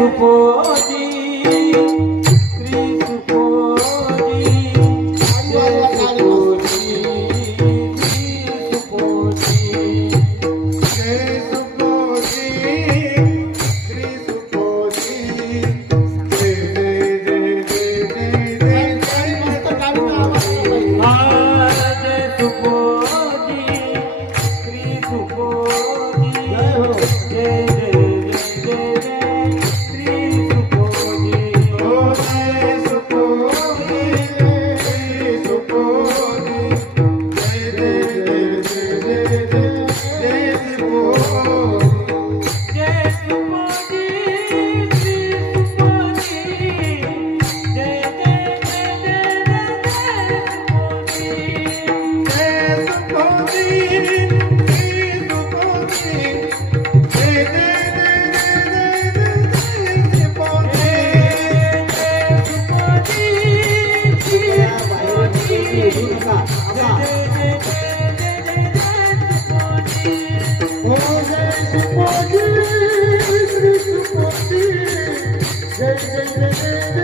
सुपोजी श्री सुपोजी जय सुपोजी श्री सुपोजी जय सुपोजी श्री सुपोजी जय जय जय जय जय जय मस्त गाणं आवाज जय सुपोजी श्री सुपोजी जय हो जय जय जय जय श्री सुपोजी ओ जय सुपोजी श्री सुपोजी जय जय जय जय जय जय सुपोजी जय सुपोजी श्री सुपोजी जय जय जय जय जय सुपोजी जय सुपोजी श्री सुपोजी जय जय जय जय जय